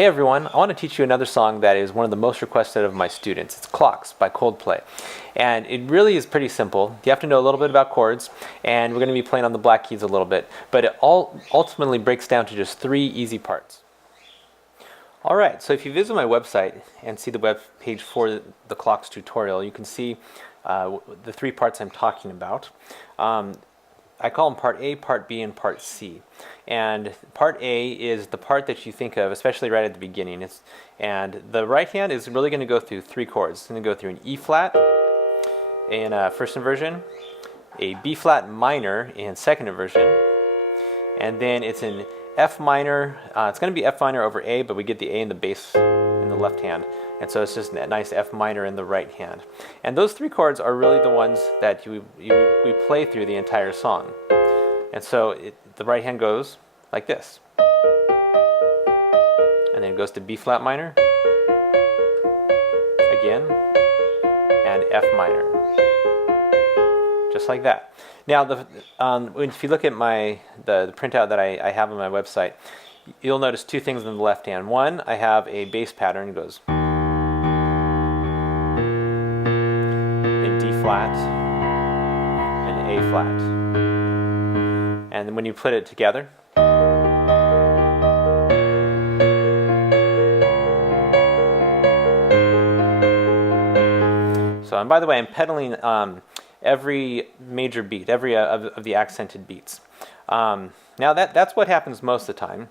Hey everyone, I want to teach you another song that is one of the most requested of my students. It's Clocks by Coldplay. And it really is pretty simple. You have to know a little bit about chords, and we're going to be playing on the black keys a little bit. But it all ultimately breaks down to just 3 easy parts. Alright, so if you visit my website and see the web page for the Clocks tutorial, you can see the 3 parts I'm talking about. I call them Part A, Part B, and Part C. And Part A is the part that you think of, especially right at the beginning. And the right hand is really going to go through 3 chords. It's going to go through an E flat in first inversion, a B flat minor in second inversion, and then it's an F minor. It's going to be F minor over A, but we get the A in the bass in the left hand. And so it's just a nice F minor in the right hand. And those 3 chords are really the ones that we play through the entire song. And so the right hand goes like this. And then it goes to B flat minor, again, and F minor. Just like that. Now, if you look at the printout that I have on my website, you'll notice 2 things on the left hand. One, I have a bass pattern. It goes in D flat and A flat. And then when you put it together, and by the way, I'm pedaling every major beat, every of the accented beats. Now that's what happens most of the time.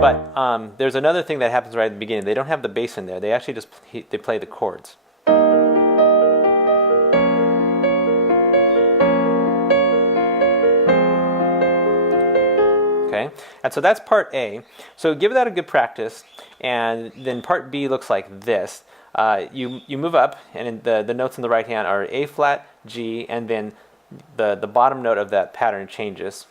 But there's another thing that happens right at the beginning. They don't have the bass in there. They actually just play the chords. Okay, and so that's Part A. So give that a good practice, and then Part B looks like this. You move up, and the notes in the right hand are A flat, G, and then the bottom note of that pattern changes.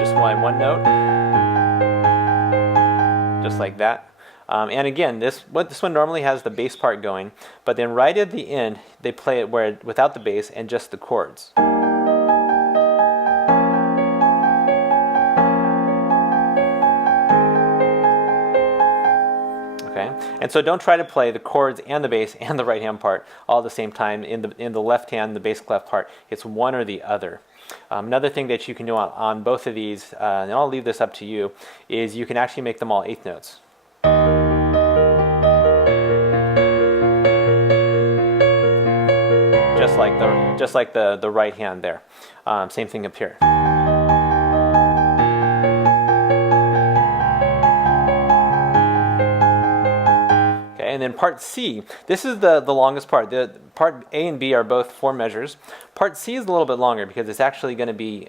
Just one note, just like that. And again, this one normally has the bass part going, but then right at the end they play it without the bass and just the chords. And so don't try to play the chords and the bass and the right hand part all at the same time. In the left hand, the bass clef part, it's one or the other. Another thing that you can do on both of these, and I'll leave this up to you, is you can actually make them all 8th notes. Just like the right hand there. Same thing up here. And then Part C, this is the longest part. The Part A and B are both 4 measures. Part C is a little bit longer because it's actually going to be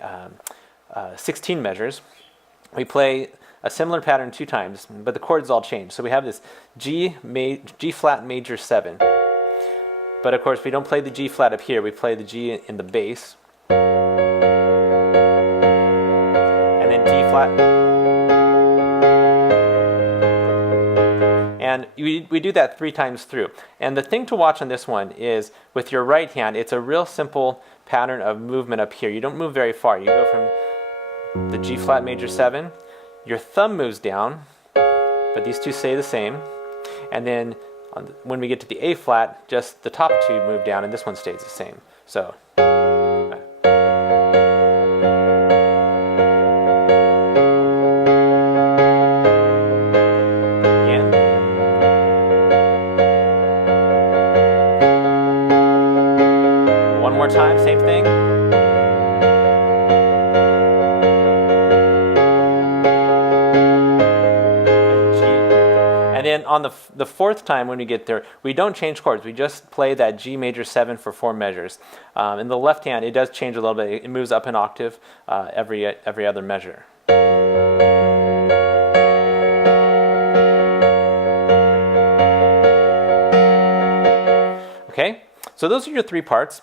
16 measures. We play a similar pattern 2 times, but the chords all change. So we have this G flat major 7. But of course we don't play the G flat up here, we play the G in the bass. And then D flat. And we do that 3 times through. And the thing to watch on this one is with your right hand, it's a real simple pattern of movement up here. You don't move very far. You go from the G flat major 7, your thumb moves down, but these 2 stay the same. And then when we get to the A flat, just the top 2 move down, and this one stays the same. So. One more time, same thing. And then on the 4th time when we get there, we don't change chords. We just play that G major 7 for 4 measures. In the left hand, it does change a little bit. It moves up an octave every other measure. Okay, so those are your 3 parts.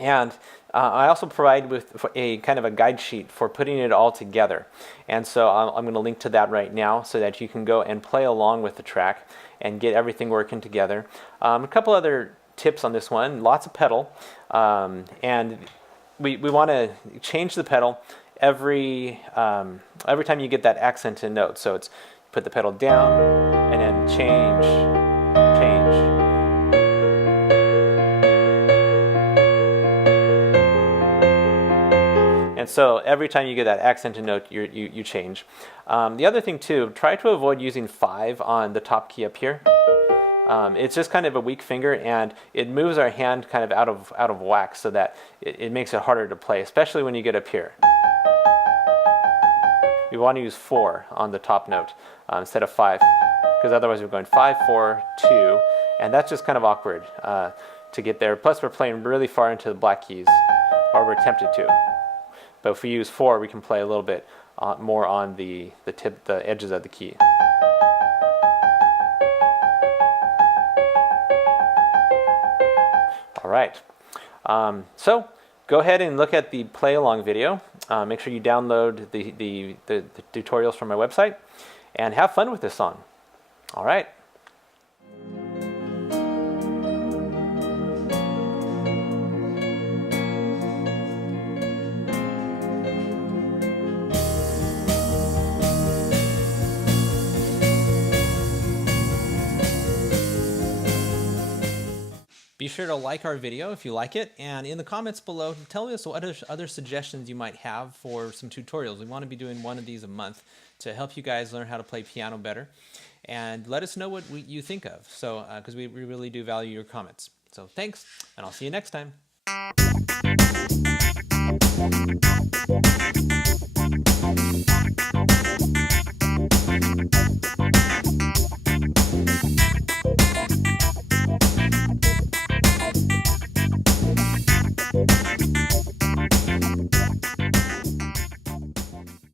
And I also provide with a kind of a guide sheet for putting it all together. And so I'm going to link to that right now so that you can go and play along with the track and get everything working together. A couple other tips on this one, lots of pedal. And we want to change the pedal every time you get that accented note. So it's put the pedal down and then change, change. And so every time you get that accented note, you change. The other thing too, try to avoid using 5 on the top key up here. It's just kind of a weak finger, and it moves our hand kind of out of whack, so that it makes it harder to play, especially when you get up here. We want to use 4 on the top note instead of 5, because otherwise we're going 5, 4, 2, and that's just kind of awkward to get there. Plus we're playing really far into the black keys, or we're tempted to. But if we use 4, we can play a little bit more on the edges of the key. All right, so go ahead and look at the play along video. Make sure you download the tutorials from my website, and have fun with this song. All right. Be sure to like our video if you like it, and in the comments below, tell us what other suggestions you might have for some tutorials. We want to be doing one of these a month to help you guys learn how to play piano better, and let us know what you think of. So, because we really do value your comments. So thanks, and I'll see you next time.